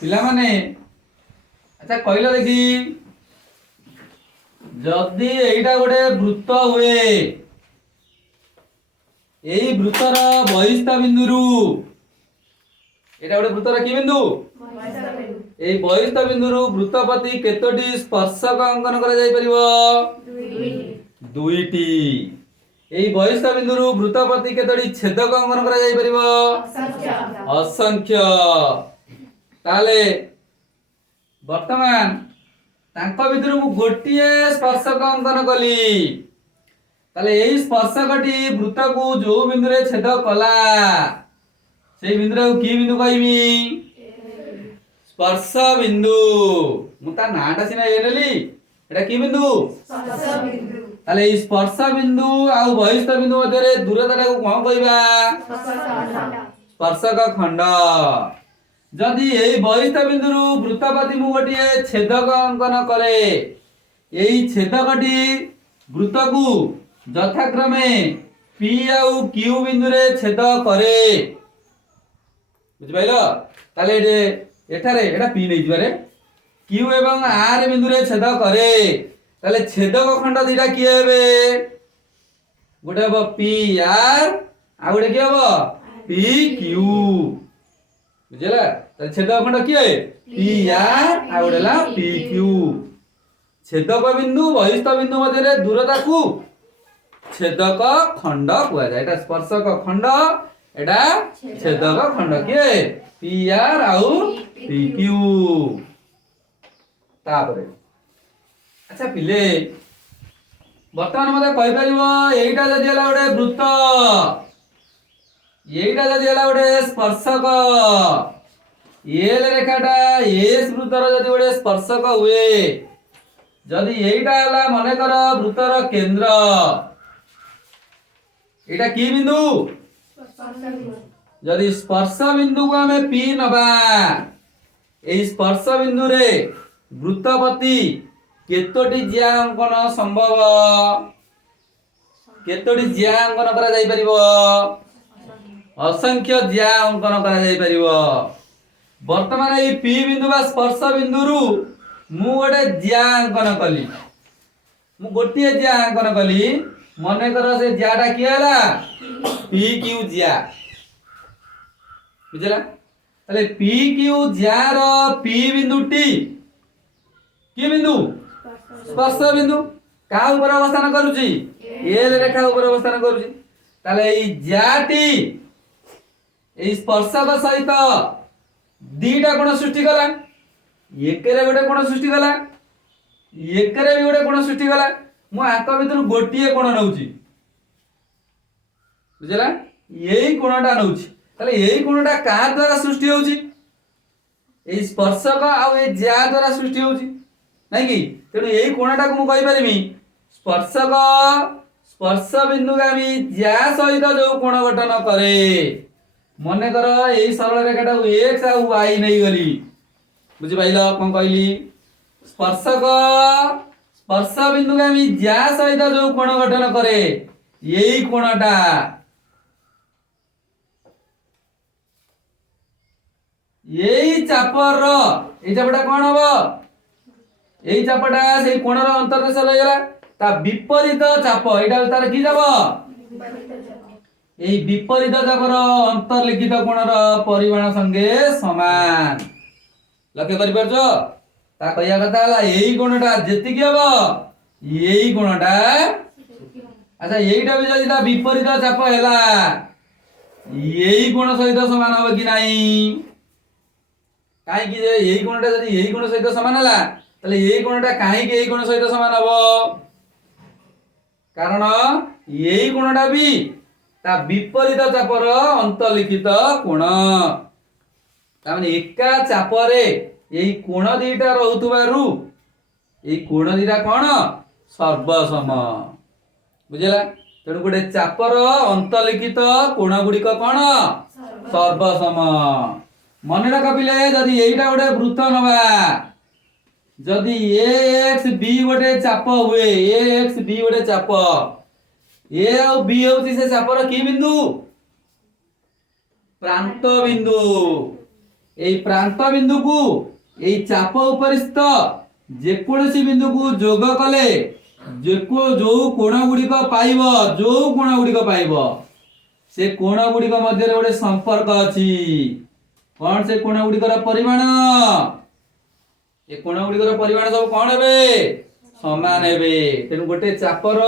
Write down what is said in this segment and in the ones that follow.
पिला माने अच्छा कहल देखी जदि एइटा गोटे वृत्त हुए एई वृत्तर बहिस्थ बिंदुरु एटा गोटे वृत्तर कि बिंदु एई बहिस्थ बिंदुरु वृत्तपति केतोटी स्पर्शक अंकन करा जाय परिबो दुईटी एई बहिस्थ बिंदुरु वृत्तपति केतोटी छेदक अंकन करा जाय परिबो असंख्य ताले वर्तमान तांको भितर मु गोटिए स्पर्शक अंकन कली ताले एई स्पर्शकटी वृत्त को जो बिंदु रे छेद कला सेई बिंदु रे की बिंदु कहबी स्पर्श बिंदु मु ता नाटा सिना एनेली एटा की बिंदु स्पर्श बिंदु ताले एई स्पर्श बिंदु आ बहिस्थ बिंदु मध्य रे दूरता को कोन कहबा स्पर्शक खंड जदि एई बहिस्थ बिंदुरु वृत्तपति मु गोटिए छेदक अंकन करे एई छेदकटी वृत्त को यथाक्रमे पी आउ क्यू बिंदु रे छेद करे बुझ पाइलो ताले एठारे एटा पी नै जिबारे क्यू एवं आर बिंदु रे छेद करे ताले छेदक खंड दिटा की हेबे गोटे हबो पी आर आ गोटे की हबो पी क्यू बुझला ताले छेदक खंड की है पी आर आ गोटे ला पी क्यू छेदक बिंदु बहिस्थ बिंदु मध्य रे दूरता को छेदक खंड कुआ जाय एटा स्पर्शक खंड एटा छेदक खंड के पी आर आउ पी क्यू तापरे अच्छा पिले वर्तमान मते कहि परिबो एइटा जदि हला गोटे वृत्त एइटा जदि हला गोटे स्पर्शक एल रेखाटा एस वृत्तर जदि गोटे स्पर्शक हुए जदि एइटा हला मने कर वृत्तर केंद्र एटा की बिंदु जदि स्पर्श बिंदु को हमें पी नबा एई स्पर्श बिंदु रे वृत्तपति केतोटी ज्या अंकन संभव केतोटी ज्या अंकन करा जाई परिबो असंख्य ज्या अंकन करा जाई परिबो वर्तमान एई पी बिंदु बा स्पर्श बिंदुरु मु गोटे ज्या अंकन कली मु गोटिए ज्या अंकन कली मने कर से ज्याटा की हला पी क्यू ज्या बुझला ताले पी क्यू ज्या रो पी बिंदु टी की बिंदु स्पर्श बिंदु का ऊपर अवस्थान करूची एल रेखा ऊपर अवस्थान करूची ताले एई ज्याटी एई स्पर्शक सहित दीटा कोण सृष्टि कला एकरे गोटे कोण सृष्टि कला एकरे भी गोटे कोण सृष्टि कला मु आंक भितर गोटिए कोण नउची बुझला एई कोणटा नउची ताले एई कोणटा का द्वारा सृष्टि होउची एई स्पर्शक आ ए ज्या द्वारा सृष्टि होउची नै कि तेनु एई कोणटा को मु कहि परिमी स्पर्शक स्पर्श बिंदुगामी ज्या सहित जो कोण गठन करे मने कर एई सरल रेखाटा x आ y नै गली बुझि पाइलो कोन कहली स्पर्शक स्पर्श बिंदुगामी ज्या सहित जो कोण गठन करे एई कोणटा एई चापर एई चापटा कोन हबो एई चापटा सेई कोणर अंतर्देश रहिगला ता विपरीत चाप एटा तार की जाबो एई विपरीत चापर अंतर्लिखित कोणर परिमाण संगे समान लक्ष्य करि परछो ता कहिया कथा हला एई कोणटा जेति की हबो एई कोणटा अच्छा एईटा भी जदि ता विपरीत चाप हैला एई कोण सहित समान हो कि नाही काहे कि एई कोणटा जदि एई कोण सहित समान हला तले एई कोणटा काहे कि एई कोण सहित समान हबो कारण एई कोणटा भी ता विपरीत चापर अंतर्लिखित कोण ता माने एका चापरे एई कोण दीटा रहउतबारु एई कोण दीटा कोन सर्वसम बुझला तेणु गोटे चापर अंतर्लिखित कोण गुड़िक कोन सर्वसम मन रख पिले जदि एइटा गोटे वृत्त नबा जदि ax b गोटे चाप हुए ax b गोटे चाप a और b होची से चापर की बिंदु प्रांत बिंदु এই ପ୍ରାନ୍ତ ବିନ୍ଦୁକୁ এই ଚାପ ଉପରେ ସ୍ଥିତ ଯେକୌଣସି ବିନ୍ଦୁକୁ ଯୋଗ କଲେ ଯୋଉ କୋଣ ଗୁଡ଼ିକ ପାଇବ ସେ କୋଣ ଗୁଡ଼ିକ ମଧ୍ୟରେ ଗୋଟେ ସମ୍ପର୍କ ଅଛି। କଣ ସେ କୋଣ ଗୁଡ଼ିକର ପରିମାଣ? ଏ କୋଣ ଗୁଡ଼ିକର ପରିମାଣ ସବୁ କଣ ହେବେ? ସମାନ ହେବେ। ତେଣୁ ଗୋଟେ ଚାପର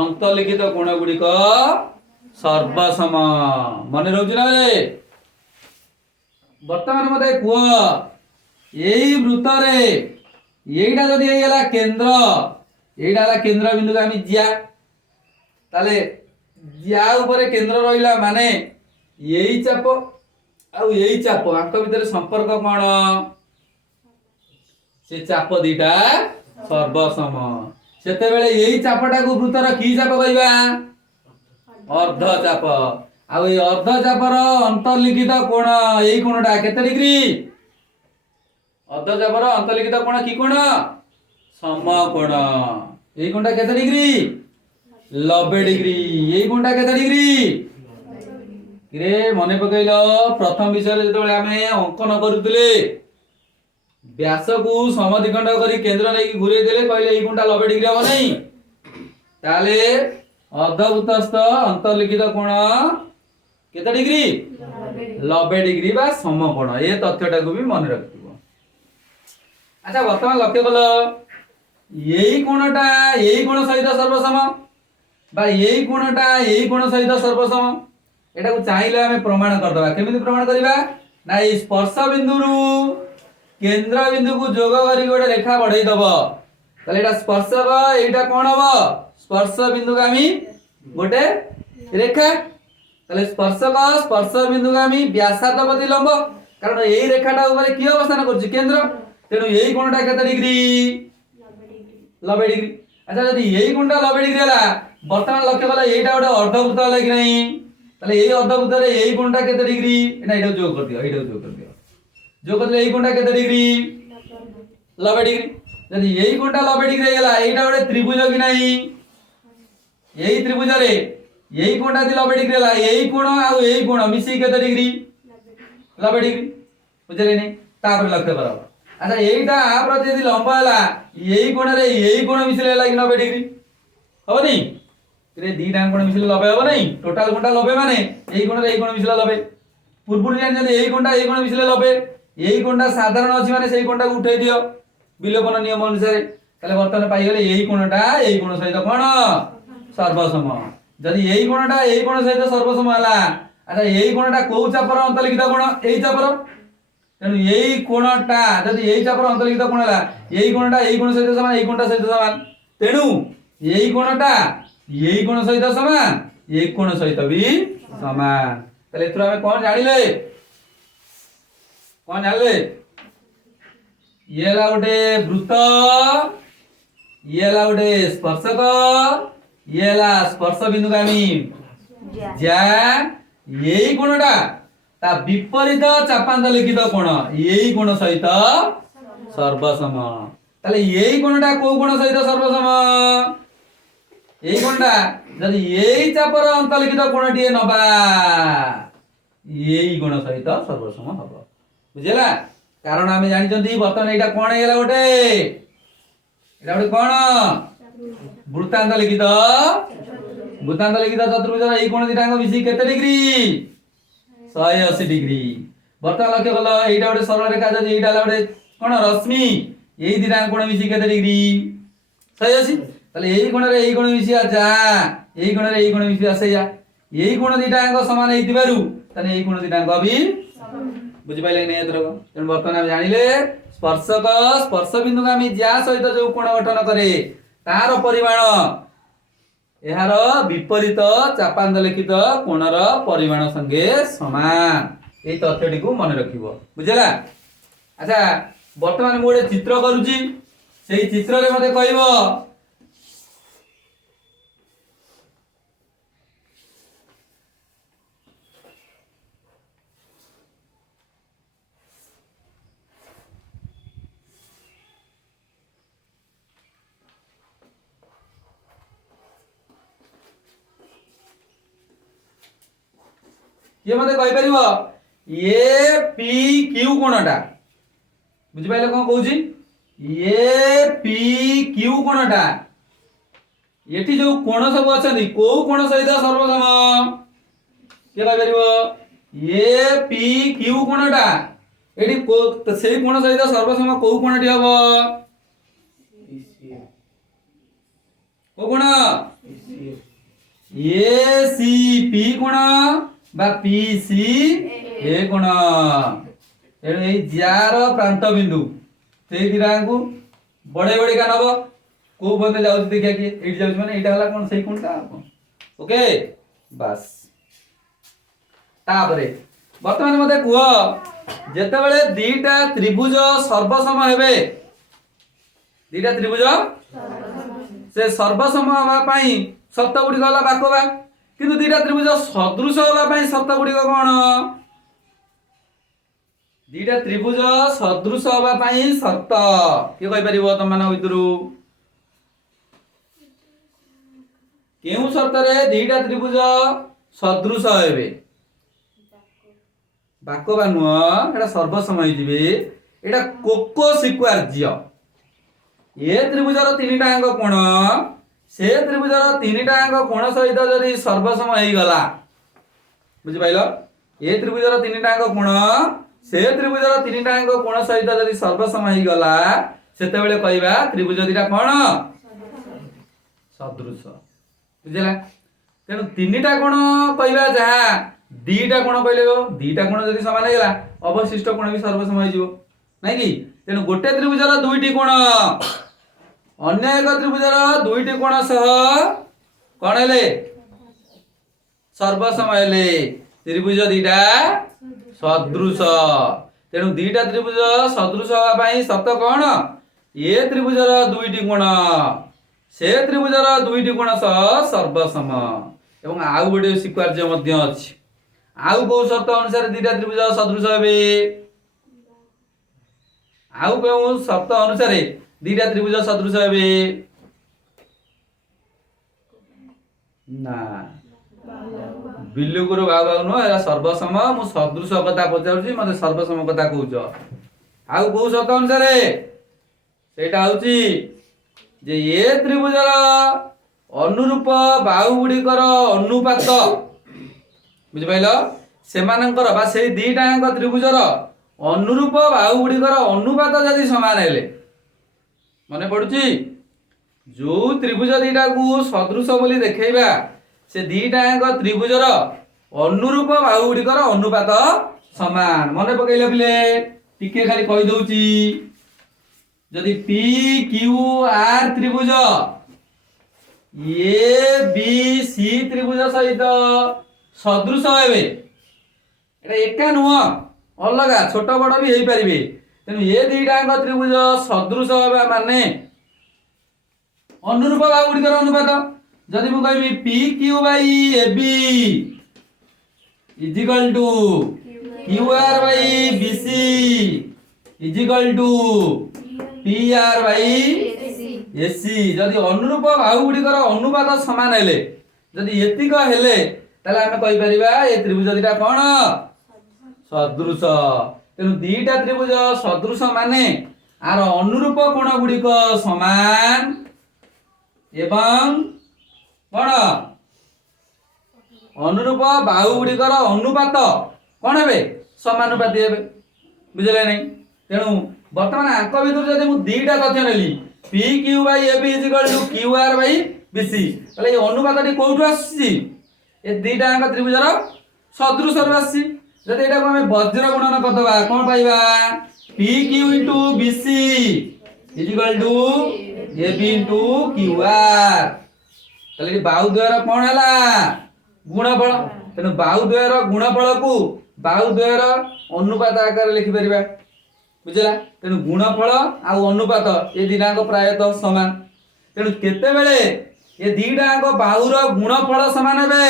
ଅନ୍ତର୍ଲିଖିତ କୋଣ ଗୁଡ଼ିକ ସର୍ବସମ। ମନେ ରହୁଛି ନା? ବର୍ତ୍ତମାନ ମତେ କୁହ, ଏଇ ବୃତ୍ତରେ এইটা যদি ହେଇଗଲା କେନ୍ଦ୍ର, এইটা ହେଲା କେନ୍ଦ୍ର ବିନ୍ଦୁ ଆମେ ଜିଆ, ତାহଲେ ଜିଆ ଉପରେ କେନ୍ଦ୍ର ରହିଲା ମାନେ ଏଇ ଚାପ ଆଉ ଏଇ ଚାପ ଆଙ୍କ ଭିତରେ ସମ୍ପର୍କ କଣ? ସେ ଚାପ ଦିଟା ସର୍ବସମ। ସେତେବେଳେ ଏଇ ଚାପଟାକୁ ବୃତ୍ତର କି ଚାପ କହିବା? ଅର୍ଧ ଚାପ। ଆଉ এই অর্ধ চাপর অন্তর্লিখিত কোণ এই কোণটা কেতে ডিগ্রি? অর্ধ চাপর অন্তর্লিখিত কোণ কি কোণ? সমকোণ। এই কোণটা কেতে ডিগ্রি? 90 ডিগ্রি। এই কোণটা কেতে ডিগ্রি? রে মনে পকাইল প্রথম বিষয়ে যেতବେଳେ ଆମେ অঙ্কন କରୁଥିଲେ ব্যাসକୁ সমদ্বিখণ্ড କରି কেন্দ্র নেকি ঘুরে দিলে কইলে এই কোণটা 90 ডিগ্রি হবে নাই? তাহলে অর্ধবৃত্তস্থ অন্তর্লিখিত কোণ কেতে ডিগ্রি? 90 ডিগ্রি বা সমকোণ। এই তথ্যটাକୁ ବି মনে রাখଥିବ। আচ্ছা বর্তমান লক্ষ্য কল এই কোণটা এই কোণ সহিত সর্বসম বা এই কোণটা এই কোণ সহিত সর্বসম। এটাକୁ চাইলে আমি প্রমাণ করদবা। কেমিতি প্রমাণ করিবা? না এই স্পর্শ বিন্দুরু কেন্দ্র বিন্দুକୁ যোগ করি গোটে রেখা বঢ়াই দব। তাহলে এটা স্পর্শক, এইটা কোণ হবো? স্পর্শ বিন্দুগামী গোটে রেখা। তাহলে স্পর্শক স্পর্শ বিন্দুগামী ব্যাসার্ধবতী লম্ব। কারণ এই রেখাটা উপরে কি অবস্থান করছে? কেন্দ্র। তেণু এই কোণটা কত ডিগ্রি? 90 ডিগ্রি। আচ্ছা যদি এই কোণটা 90 ডিগ্রি হলা, বর্তমান লক্ষ্য কলা এইটা গোটে অর্ধবৃত্ত হলা কি নাই? তাহলে এই অর্ধবৃত্তরে এই কোণটা কত ডিগ্রি? না এটাও যোগ করে দিও, এটাও যোগ করে দিও। যোগ করলে এই কোণটা কত ডিগ্রি? 90 ডিগ্রি। যদি এই কোণটা 90 ডিগ্রি হয়ে গেলা, এইটা গোটে ত্রিভুজ কি নাই? এই ত্রিভুজরে এই কোণটা যদি 90 ডিগ্রি হলা, এই কোণ আর এই কোণ মিশি কত ডিগ্রি? 90 ডিগ্রি। বুঝলে নি? তারপরে লক্ষ্য করো। আচ্ছা এইটা প্রতি যদি লম্ব হলা, এই কোণরে এই কোণ মিশিলে হলা কি 90 ডিগ্রি? হবে নি? রে দুইটা কোণ মিশিলে 90 হবে নাই? টোটাল কোণটা 90 মানে এই কোণরে এই কোণ মিশিলে 90। পূর্বরু জানি এই কোণটা এই কোণ মিশিলে 90। এই কোণটা সাধারণ আছে মানে সেই কোণটাকে উঠাই দিও বিলোপন নিয়ম অনুসারে। তাহলে বর্তমানে পাই গেলে এই কোণটা এই কোণ সহিত কোণ সর্বসম। যদি এই কোণটা এই কোণ সহিত সর্বসম হলা, আচ্ছা এই কোণটা কোউ চাপর অন্তর্লিখিত কোণ? এই চাপর। তেণু এই কোণটা যদি এই চাপর অন্তর্লিখিত কোণ হলা, এই কোণটা এই কোণ সহিত সমান, এই কোণটা সহিত সমান। তেণু এই কোণটা এই কোণ সহিত সমান, এই কোণ সহিত বি সমান। তাহলে এথুর আমি কোণ জানিলে? কোণ জানিলে? ইয়ে হলা গোটে বৃত্ত, ইয়ে হলা গোটে স্পর্শক, ইয়ে হলা স্পর্শ বিন্দুগামী যা এই কোণটা তা বিপরীত চাপান্তলিখিত কোণ এই কোণ সহিত সর্বসম। তাহলে এই কোণটা কোউ কোণ সহিত সর্বসম? এই কোণটা যদি এই চাপর অন্তর্লিখিত কোণটিয়ে নবা, এই কোণ সহিত সর্বসম হব। বুঝলা? কারণ আমি জানিছন্তি বর্তমান এইটা কোণ হইগলা গোটে, এটা গোটে কোণ বৃত্তান্তলিখিত চতুর্ভুজর এই কোণ দুইটাঙ্গ মিশি কেতে ডিগ্রি? 180 ডিগ্রি। বর্তমান লক্ষ্য কল এইটা গোটে সরল রেখা, যদি এইটা হলা গোটে কোণ রশ্মি, এই দুইটাঙ্গ কোণ মিশি কেতে ডিগ্রি? 180। তাহলে এই কোণরে এই কোণ মিশিয়া যা, এই কোণরে এই কোণ মিশিয়া সেইয়া, এই কোণ দুইটাঙ্গ সমান হইতিবারু তাহলে এই কোণ দুইটাঙ্গ বি বুঝি পাইলে নাই এতরক? তেমন বর্তমানে আমি জানিলে স্পর্শক স্পর্শ বিন্দুগামী যা সহিত যে কোণ গঠন করে তার পরিমাণ এହାର বিপরীত চাপান্তলিখিত কোণর পরিমাণ সঙ্গে সমান। এই তথ্যটিকে মনে রাখিব। বুঝলা? আচ্ছা বর্তমানে মু গোটে চিত্র করুছি, সেই চিত্রে মতে কইব କିଏ ମତେ କହିପାରିବ ए पी क्यू कोणटा बुझि पाइले कोन कहूची ए पी क्यू कोणटा एठी जो कोण सब अछंती को कोण सहित सर्वसम के कहि परिबो ए पी क्यू कोणटा एठी को सेही कोण सहित सर्वसम को कोणटी हबो को कोण ए सी पी कोण बा पी सी ए कोण एणु एई जार प्रांत बिंदु सेही दिरांकु बड़े बड़े का नब को बंदे जाउछ देखिया कि एठी जाउछ माने एटा हला कोन सही कोनटा ओके बस तापरे वर्तमान मते कुह जेतेबेले दीटा त्रिभुज सर्वसम हेबे दीटा त्रिभुज से सर्वसम हवा पई शर्त गुडी गला बाकोबा किंतु दीटा त्रिभुज सदृश हवा पई शर्त गुडी कोन दीटा त्रिभुज सदृश हवा पई शर्त के कहि परिबो तम मान भितरु केउ शर्त रे दीटा त्रिभुज सदृश हेबे बाकोबा नुह एटा सर्वसम होई जिवे एटा कोको सिक्वार्ज्य ए त्रिभुजर तीनटा अंग कोण से त्रिभुजर तीनटा अंग कोण सहित जदि सर्वसम हेई गला बुझि पाइलो ए त्रिभुजर तीनटा अंग कोण से त्रिभुजर तीनटा अंग कोण सहित जदि सर्वसम हेई गला सेते बेले कहबा त्रिभुज दीटा कोण सदृश बुझला तेनु तीनटा कोण कहबा जहा दीटा कोण कहले दीटा कोण जदि समान हेला अवशिष्ट कोण भी सर्वसम होई जिवो नै कि तेनु गोटे त्रिभुजर दुईटी कोण अन्य एक त्रिभुजर दुईटी कोण सह कोण हेले सर्वसम हेले त्रिभुज दीटा सदृश तेनु दीटा त्रिभुज सदृश होवा पई शर्त कोण ए त्रिभुजर दुईटी कोण से त्रिभुजर दुईटी कोण सह सर्वसम एवं आउ गोटे स्वीकार्य मध्य अछि आउ को शर्त अनुसार दीटा त्रिभुज सदृश हेबे आउ को शर्त अनुसार दीटा त्रिभुज सदृश हेबे ना बिल्लु गुरु बाबा नो एरा सर्वसम मु सदृश कथा पचाउछि मते सर्वसम कथा कहउछ आउ को शर्त अनुसार सेटा होछि जे ए त्रिभुजर अनुरूप बाहु गुड़िकर अनुपात बुझि पाइलो सेमानंकर बा से दीटांग त्रिभुजर अनुरूप बाहु गुड़िकर अनुपात जदि समान हेले मने पडुची जो त्रिभुज दीटा को सदृश बोली देखैबा से दीटांग त्रिभुजर अनुरूप बाहु गुड़िकर अनुपात समान मने पकैले बिले टिके खाली कहि दउची जदि पी क्यू आर त्रिभुज ए बी सी त्रिभुज सहित सदृश हेबे एटा एका नुह अलगा छोट बड़ भी हेई परिबे तेनु ए दीटांग त्रिभुज सदृश हेबा माने अनुरूप बाहु गुड़िकर अनुपात जदि मु कहबी P Q by A B is equal to Q R by B C is equal to P R by AC जदि अनुरूप बाहु गुड़िकर अनुपात समान हेले जदि एतिक हेले ताले आमे कहि परिबा ए त्रिभुज दीटा कोन सदृश तेनु दीटा त्रिभुज सदृश माने आर अनुरूप कोण गुड़िक समान एवं कोन अनुरूप बाहु गुड़िकर अनुपात कोन हेबे समानुपाती हेबे बुझले नै तेनु वर्तमान आंक भितर जदि मु दीटा तथ्य नेली P Q by A B is equal to Q R by B C ताले ए अनुपातटी कोठु आसी ए दीटा आंक त्रिभुजर सदृश रु आसी जदि एटा को हमें वज्र गुणन करदबा कोन पाइबा P Q into B C is equal to A B into Q R ताले बाहु द्वयर कोन हला गुणफल तेनु बाहु द्वयर गुणफल को बाहु द्वयर अनुपात आकार लिखि परिबा बुझला तेनु गुणफल आ अनुपात ए दिनांक प्रायतः समान तेनु केते बेले ए दीडांक बाहुर गुणफल समान हेबे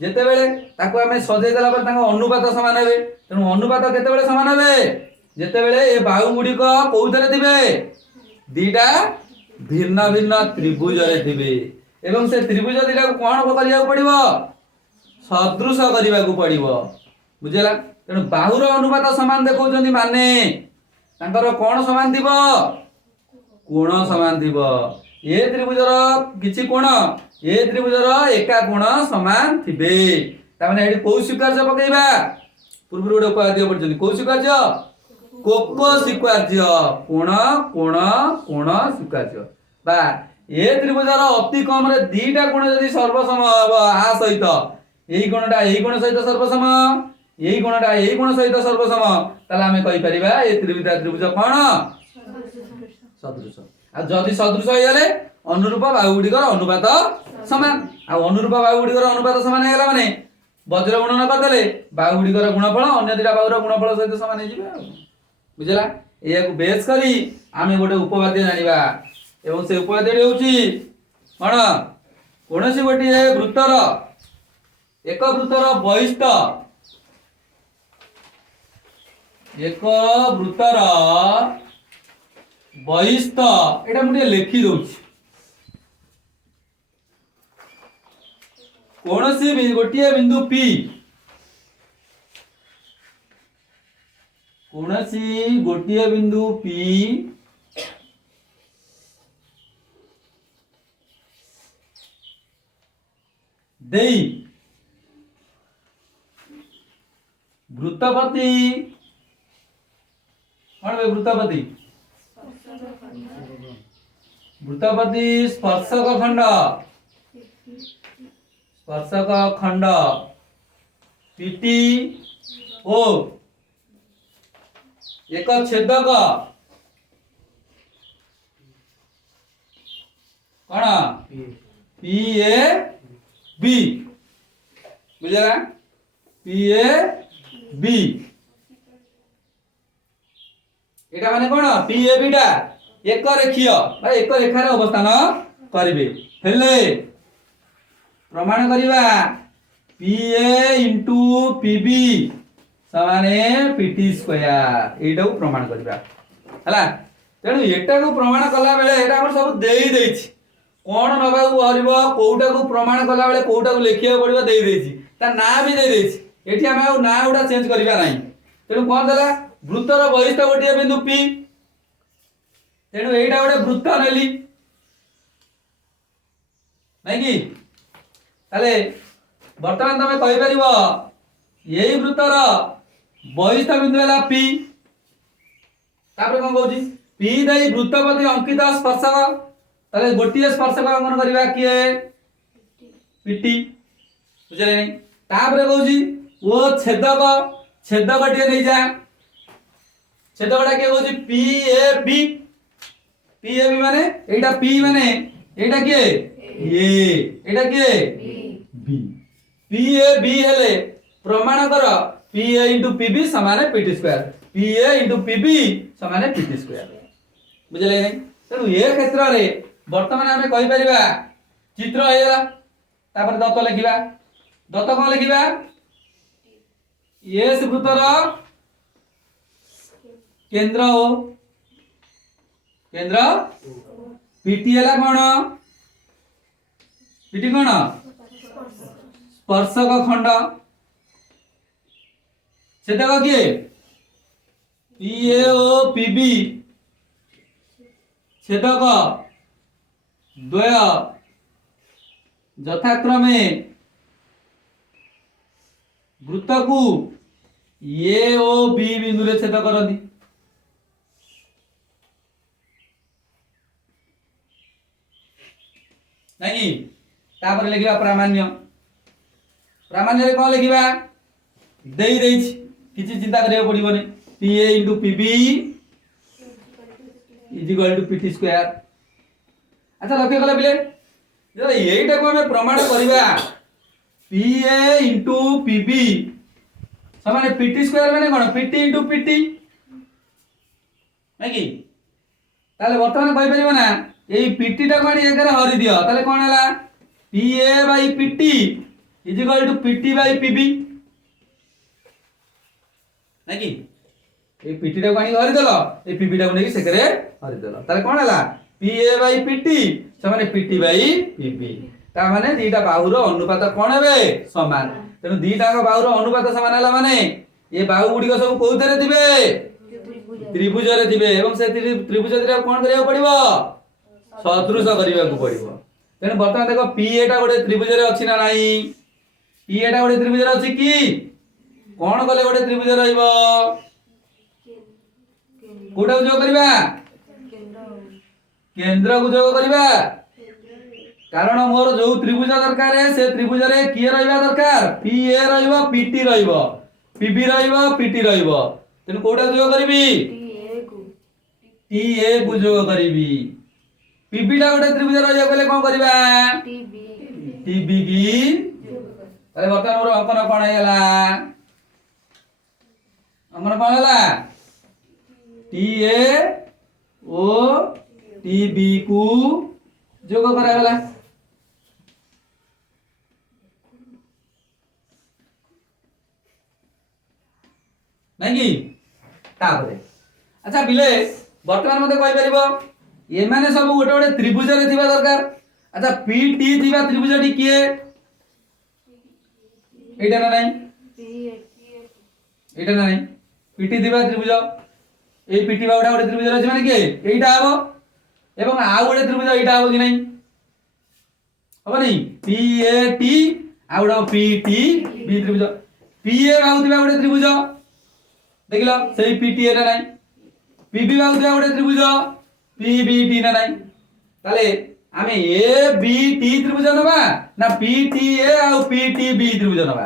जेते बेले ताको हमें सजै देला पर ताको अनुपात समान हेबे तेनु अनुपात केते बेले समान हेबे जेते बेले ए बाहु गुडी को कोउथरे थिबे दीटा भिन्न भिन्न त्रिभुज रे थिबे एवं से त्रिभुज दीटा को कोन करिया पड़िबो सदृश करिया को पड़िबो बुझला तेणु बाहुर अनुपात समान देखौछन्ती माने तांकर कोण समान थिबो कोण समान थिबो ए त्रिभुजर किछि कोण ए त्रिभुजर एका कोण समान थिबे ता माने एडी कोउ स्वीकार्य पकेइबा पूर्व गोटे उपाय दियो पड़छन्ती कोउ स्वीकार्य कोको स्वीकार्य कोण कोण कोण स्वीकार्य बा ए त्रिभुजर अति कम रे दीटा कोण यदि सर्वसम हबो आ सहित एई कोणटा एई कोण सहित सर्वसम एई कोण सहित सर्वसम ताले आमे कहि परिबा ए त्रिभुज कोण सदृश आ जदि सदृश होइले अनुरूप बाहु गुडिकर अनुपात समान आ अनुरूप बाहु गुडिकर अनुपात समान हेला माने वज्र गुणन करदेले बाहु गुडिकर गुणफल अन्य दिटा बाहुर गुणफल सहित समान हे जिवे बुझला एयाकु बेस करी आमे गोटे उपपाद्य जानिबा एवं से उपपाद्य हेउची कोन कोनसी गोटे वृत्तर एक वृत्तर बहिष्ठ एक वृत्तर बहिष्ठ एटा मुझे लिखि दउछि कोनसी गोटे बिंदु P कोनसी गोटे बिंदु P देई वृत्तपति कौन बे वृत्तपति वृत्तपति स्पर्शक खंड पीटी ओ एक छेदक कौन पी ए बी बुझला पी ए बी एटा माने कोन पी ए बी टा एक रेखीय बा एक रेखा रे अवस्थान करिवे हेले प्रमाण करिवा P A into P B समाने पीटी स्क्वायर एटा को प्रमाण करिवा हला तेनु एटा को प्रमाण कला बेले एटा हमर सब देई देछि कोन नबा को हरिबो कोउटा को प्रमाण कला बेले कोउटा को लेखिया पड़िबो देई देछि ता ना भी देई देछि एठी हम आ ना उडा चेंज करिवा नाही तेनु कोन देला वृत्तर बहिष्ठ गोटे बिंदु P तेनु एटा गोटे वृत्त नेली नै कि ताले वर्तमान तमे कहि परिबो एई वृत्तर बहिष्ठ बिंदु हला P तापर कोन कहउची P देई वृत्तपति अंकित स्पर्शक ताले गोटिए स्पर्शक अंकन करिवा किए पीटी बुझले नै तापर कहउची ओ छेदक टिए नै जा छेदकटा के कहउची पी ए बी माने एटा P माने एटा के ए एटा के बी पी ए बी हेले प्रमाण कर P A into P B समान PT square P A into P B समान पीटी स्क्वायर बुझले नै तेनु ए क्षेत्र रे वर्तमान हमें कहि परिबा चित्र हेला तापर दत्त लिखिबा दत्त कोन लिखिबा एस वृत्तर केंद्र हो केंद्र पीटी हेला कोन पीटी कोन स्पर्शक खंड छेदक किए P A O P B छेदक द्वय यथाक्रमे वृत्त को ए ओ बी बिंदु रे छेद करती नहीं तापर लिखिबा प्रामाण्य रे कोन लिखिबा देई देछि किछि चिंता करियो पड़िबोनी P A into P B is equal to PT square अच्छा लक्ष्य कला बिले जरा एटा को हमें प्रमाण करिबा P A into P B समान पीटी स्क्वायर माने कोन पीटी इनटू पीटी नै कि ताले वर्तमान कहि परिबो ना एई पीटी टा कोन एकर हरि दियो ताले कोन हला P A by PT is equal to PT by PB नै कि ए पीटी टा कोन हरि देलो ए पीबी टा को नै सेकरे हरि देलो ताले कोन हला पी ए बाय पीटी समान पीटी बाय पीबी ता माने दीटा बाहुर अनुपात कोन हेबे समान तेनु दीटा का बाहुर अनुपात समान हला माने ये बाहु गुड़िक सब कोउथरे थिबे त्रिभुज रे थिबे एवं से त्रिभुज दिरा कोन करिया पड़िबो सदृश करिया को पड़िबो तेन वर्तमान देखो पी एटा गोटे त्रिभुज रे अछि ना नाही पी एटा गोटे त्रिभुज रे अछि की कोन कले गोटे त्रिभुज रहइबो कोटा जोग करबा केंद्र को जोग करबा कारण मोर जो त्रिभुज दरकार है से त्रिभुज रे किए रहइबा दरकार पी ए रहइबो पीटी रहइबो पीबी रहइबो पीटी रहइबो तेन कोटा जोग करबी टी ए को जोग करबी पीबी टा गोटे त्रिभुज रहइया कहले कोन करबा टीबी की अरे वर्तमान मोर अंकन कोन हैला अंकन कोन हैला T A O T B को जोग करागला नहीं कि तापरे अच्छा बिले वर्तमान मते कहि परिबो ए माने सब गोटे गोटे त्रिभुज रे थिबा दरकार अच्छा पीटी थिबा त्रिभुज टी किए एटा ना नहीं एटा ना नहीं पीटी थिबा त्रिभुज ए पीटी बाउडा गोटे त्रिभुज रे माने के एटा आबो एवं आ गोटे त्रिभुज एटा आबो कि नहीं हबो नहीं पी ए टी आ गोटे पी टी बी त्रिभुज पी ए बाउथिबा गोटे त्रिभुज देखिलो सेही पीटी एटा नाही पीबी बाउथिबा गोटे त्रिभुज पीबीटी ना नाही ताले आमे ए बी टी त्रिभुज नबा ना पीटी ए आ पीटी बी त्रिभुज नबा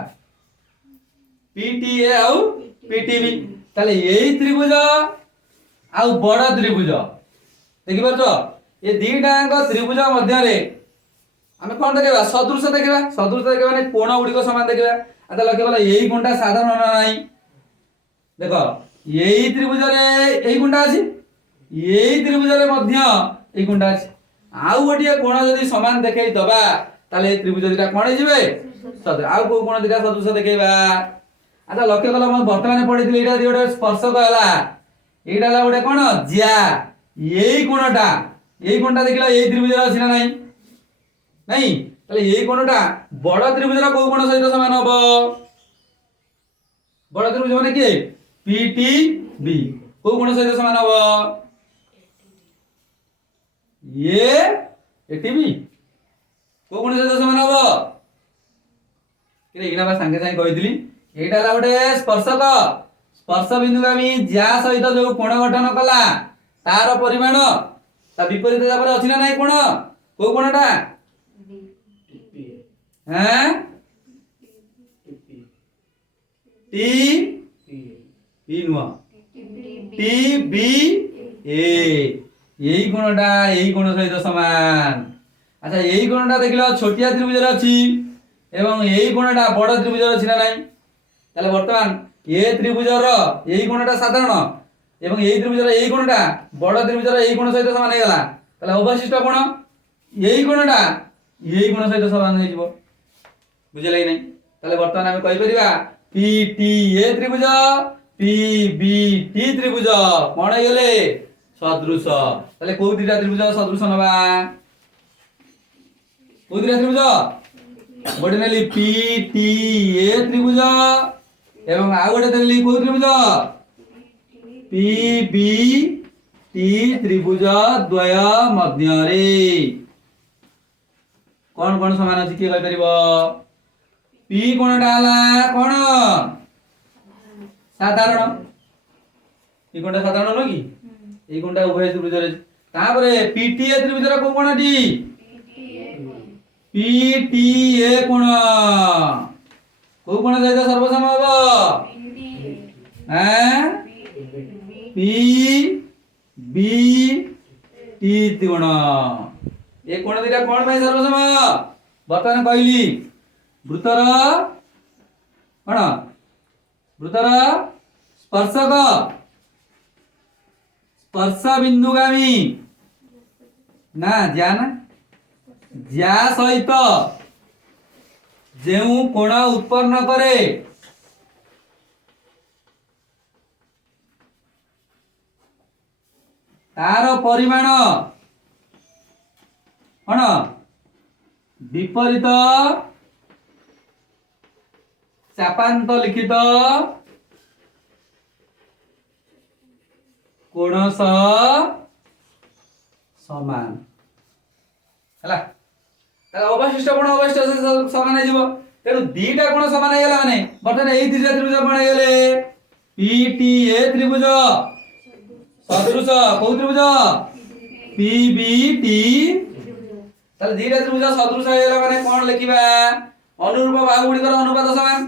पीटी ए आ पीटी बी ताले एई त्रिभुज आ बड़ त्रिभुज देखि परछो ए दीटांग त्रिभुज मध्य रे आमे कोन देखबा सदृश देखबा माने कोण गुडी को समान देखबा आता लखे बोला एई कोणटा साधारण नाही देखो एई त्रिभुज रे एई कोणटा अछि एई त्रिभुज रे मध्य एई कोणटा अछि आउ गोटिए कोण जदी समान देखेई दबा ताले त्रिभुज दिटा कोण जिवे सदृश आउ को कोण दिटा सदृश देखेबा अच्छा लक्ष्य कला म वर्तमान पढितली एटा दिटा स्पर्शक हला एटा ला गोटे कोण ज्या एई कोणटा देखिला एई त्रिभुज रे अछि ना नाही नहीं ताले एई कोणटा बड़ त्रिभुज रा को कोण सहित समान हबो बड़ त्रिभुज माने के पीटी बी को कोण सहित समान हबो ये एटीबी को कोण सहित समान हबो के इना बा संगे संगे कहितली एटा ला गोटे स्पर्शक स्पर्श बिंदुगामी ज्या सहित जो कोण गठन कला तार परिमाण ता विपरीत जा पर अछि ना नाही कोण को कोणटा हैं टी पी नुआ टी बी ए यही कोण सहित समान अच्छा यही कोणटा देखिलो छोटिया त्रिभुज रे अछि एवं यही कोणटा बड़ त्रिभुज रे अछि ना नाही ताले वर्तमान ए त्रिभुज रो यही कोणटा साधारण एवं यही त्रिभुज रो यही कोणटा बड़ त्रिभुज रो यही कोण सहित समान हे गला ताले अवशिष्ट कोण यही कोणटा यही कोण सहित समान हे जिवो बुझले कि नहीं ताले वर्तमान हम कहि परिबा पी टी ए त्रिभुज पी बी टी त्रिभुज कोन गेले सदृश ताले को दिटा त्रिभुज सदृश नबा को दिटा त्रिभुज गोटे नेली पी टी ए त्रिभुज एवं आ गोटे नेली को त्रिभुज पी बी टी त्रिभुज द्वय मध्य रे कोन कोन समान अछि के कहि परिबो पी कोण डाला कोण साधारण पी कोणटा साधारण नो की ए कोणटा उभय त्रिभुज रे तापरे पीटी ए त्रिभुज रा को कोणटी पीटी ए कोण को कोण सहित सर्वसम हबो हैं पी बी टी कोण ए कोण दिटा कोण भाई सर्वसम वर्तमान कहली वृत्तर कोण वृत्तर स्पर्शक स्पर्श बिंदुगामी ना ज्या सहित जेउ कोण उत्पन्न करे तार परिमाण कोण विपरीत चापांत लिखित कोण सह समान हला अवशिष्ट कोण अवशिष्ट समान है जीवो तेनु दीटा कोण समान है माने बर्तन एई दिटा त्रिभुज कोण है गेले पीटीए त्रिभुज सदृश को त्रिभुज पीबीटी ताले दीटा त्रिभुज सदृश है गेला माने कोन लिखिबा अनुरूप बाहु गुडी अनुपात समान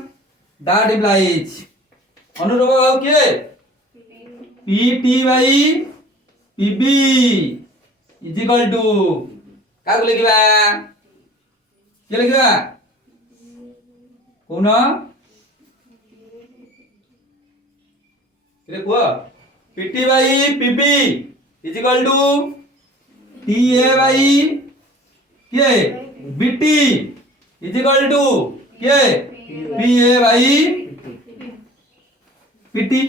दैट इम्प्लाइज अनुरूप बाहु के PT by PB is equal to का लिखिबा के लिखिबा कोन के को PT by PB is equal to TA by के बीटी इज इक्वल टू के पीए बाई पीटी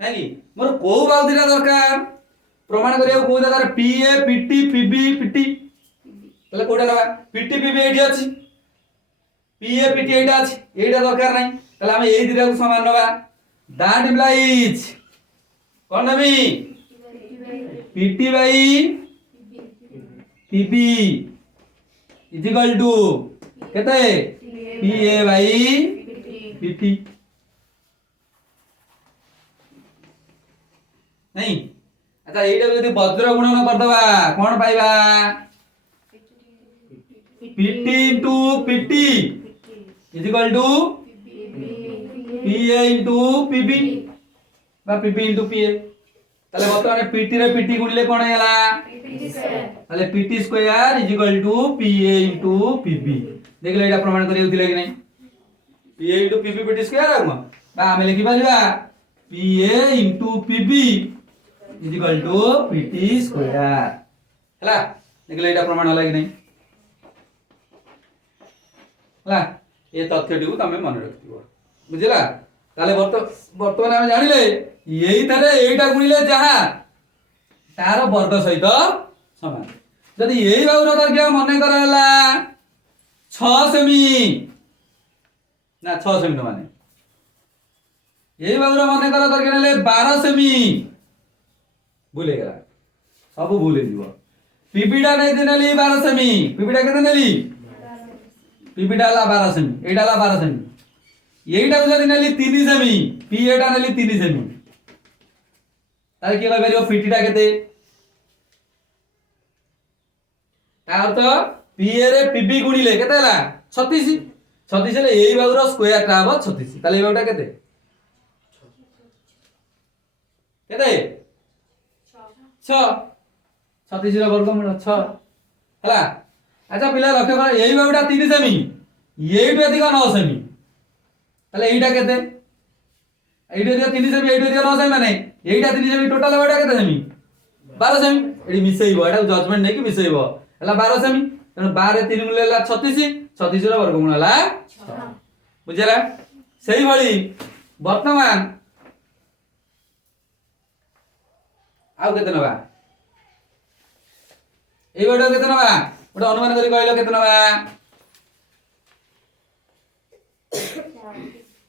नहीं मोर को बाउ दिना दरकार प्रमाण करिया को दरकार पीए पीटी पीबी पीटी तले कोडा लगा पीटी पीबी एडी अछि पीए पीटी एटा अछि एटा दरकार नहीं तले हम एई दिरा को समान नबा दैट इम्प्लाइज कोन नबी PT by PB is equal to केते पीए बाई पीटी नहीं अच्छा एटा यदि वज्र गुणन कर दबा कोन पाइबा PT into PT is equal to PA into PB बा पीबी इनटू पीए ताले वर्तमान पीटी रे पीटी गुणिले कोन हैला ताले PT square is equal to PA into PB देखले एटा प्रमाण करियो दिले कि नहीं PA into PB PT square आगमा बा हम लिखि पालिबा PA into PB is equal to PT square हला देखले एटा प्रमाण हला कि नहीं हला ए तथ्यटी को तमे मन रखिबो बुझिला ताले वर्तमान हम जानिले एई थारे एटा गुणिले जहा तार वर्ग सहित समान जदि एई बाहुर दर्घ्य मने करला 6 सेमी ना 6 सेमी माने एई बाहुर मने कर दर्घ्य नेले 12 सेमी भूले गला सब भूले जीवो पीपीडा नै देनेली 12 सेमी पीपीडा केते नेली पीपीडा ला 12 सेमी एडा ला 12 सेमी एईटा को जदि नेली 3 सेमी पी एटा नेली 3 सेमी ताले की कहबेरियो पीटीडा केते ता अर्थ पीए रे पीबी गुणिले केते हला 36 36 ले एई बाहुर स्क्वायर टा हबो 36 ताले एई बाहुटा केते केते 6 36 रा वर्गमूल 6 हला अच्छा पिला लक्ष्य कर एई बाहुटा 3 सेमी एईटु अधिक 9 सेमी ताले एईटा केते एईटु अधिक 3 सेमी एईटु अधिक 9 सेमी माने एईटा 3 सेमी टोटल बाहुटा केते सेमी 12 सेमी एडी मिसेइबो एटा जजमेंट नै कि मिसेइबो हला 12 सेमी तने 12 रे 3 गुणिले 36 36 रा वर्गमूल हला 6 बुझिला सेही भली वर्तमान आउ केते नबा एई बाहुटा केते नबा ओटा अनुमान करी कहलो केते नबा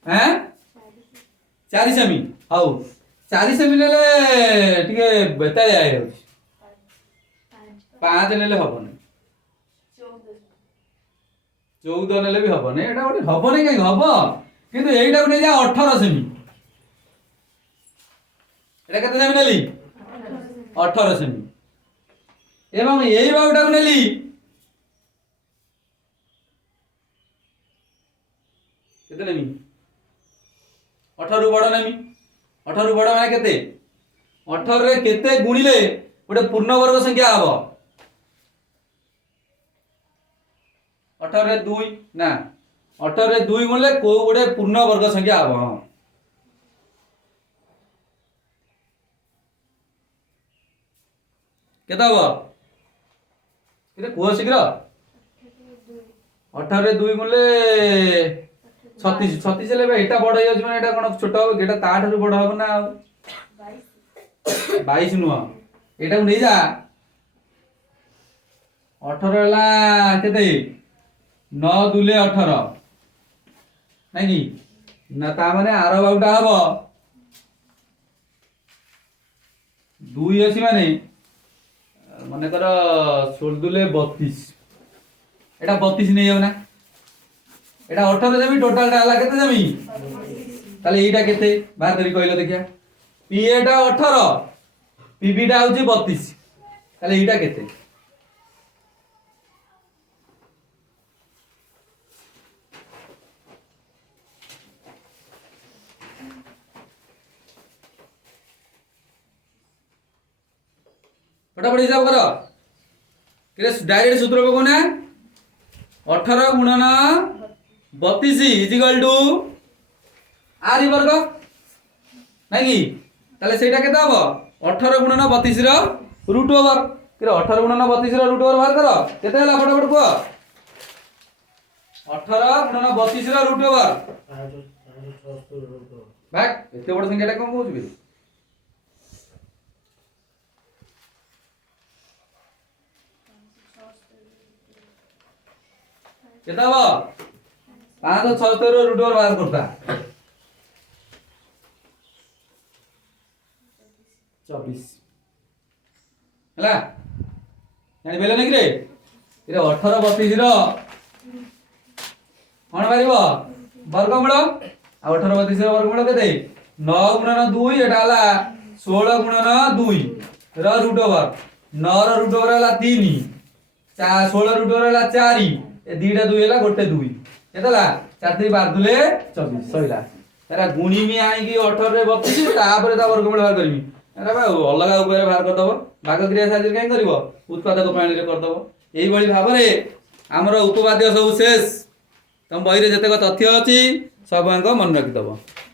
हैं 4 सेमी हाउ 4 सेमी नेले टिके बेताले आइ रहउछ 5 नेले हबने 14 नेले भी हबने एटा ओटे हबने काई हबो किंतु एईटा को नै जा 18 सेमी एटा केते सेमी नेली 18 सेमी एवं एई बाहुटा को नेली केते नेमी 18 रु बड़ नेमी 18 रु बड़ माने केते 18 रे केते गुणिले गोटे पूर्ण वर्ग संख्या हबो 18 रे 2 ना 18 रे 2 गुणिले को गोटे पूर्ण वर्ग संख्या हबो केते हबो इरे को शीघ्र 18 रे 2 गुणिले 36 36 ले एटा बड़ होय माने एटा कोन छोट हो एटा ता ठारू बड़ हो ना 22 नुआ एटा को नै जा 18 हला केते 9 दुले 18 नै कि ना ता माने आरो बाउटा हबो दुई अच्छी माने मन कर 16 दुले 32 एटा 32 नहीं जाऊ ना एटा 18 जमी टोटल टा हला केते जमी ताले एटा केते बाहर करी कहलो देखिया पी एटा 18 पीबी टा होची 32 ताले एटा केते फटाफट हिसाब करो डायरेक्ट सूत्र को ना 18 गुणन 32 इजिकल टू आर वर्ग नहीं कि ताले सेटा केते हबो 18 गुणन 32 रो रूट ओवर कि 18 गुणन 32 रो रूट ओवर बाहर करो केते हला फटाफट को 18 गुणन 32 रो रूट ओवर बैक एते बड़ संख्याटा कोन कहउछ बे केता हबो 576 रो रूट ओवर बाहर करता 24 हला जानि बेले नै रे 18 32 रो कोन बारिबो वर्गमूल 18 32 रो वर्गमूल केते 9 गुणन 2 एटा हला 16 गुणन 2 रो रूट ओवर 9 रो रूट ओवर हला 3 16 रूट ओवर हला 4 ए दीटा 2 हला गोटे 2 केतला 4 3 12 दुले 24 सहिला एरा गुणी मी आइ की 18 रे 32 तापर ता वर्गमूल बाहर करमी एरा बा अलग ऊपर बाहर कर दबो भाग क्रिया साहाय्य काई करबो उत्पादक प्राणी रे कर दबो एई बळी भाबरे हमर उपवाद्य सब शेष तम बहिरे जतेक तथ्य अछि सब अंक मन रखि दबो।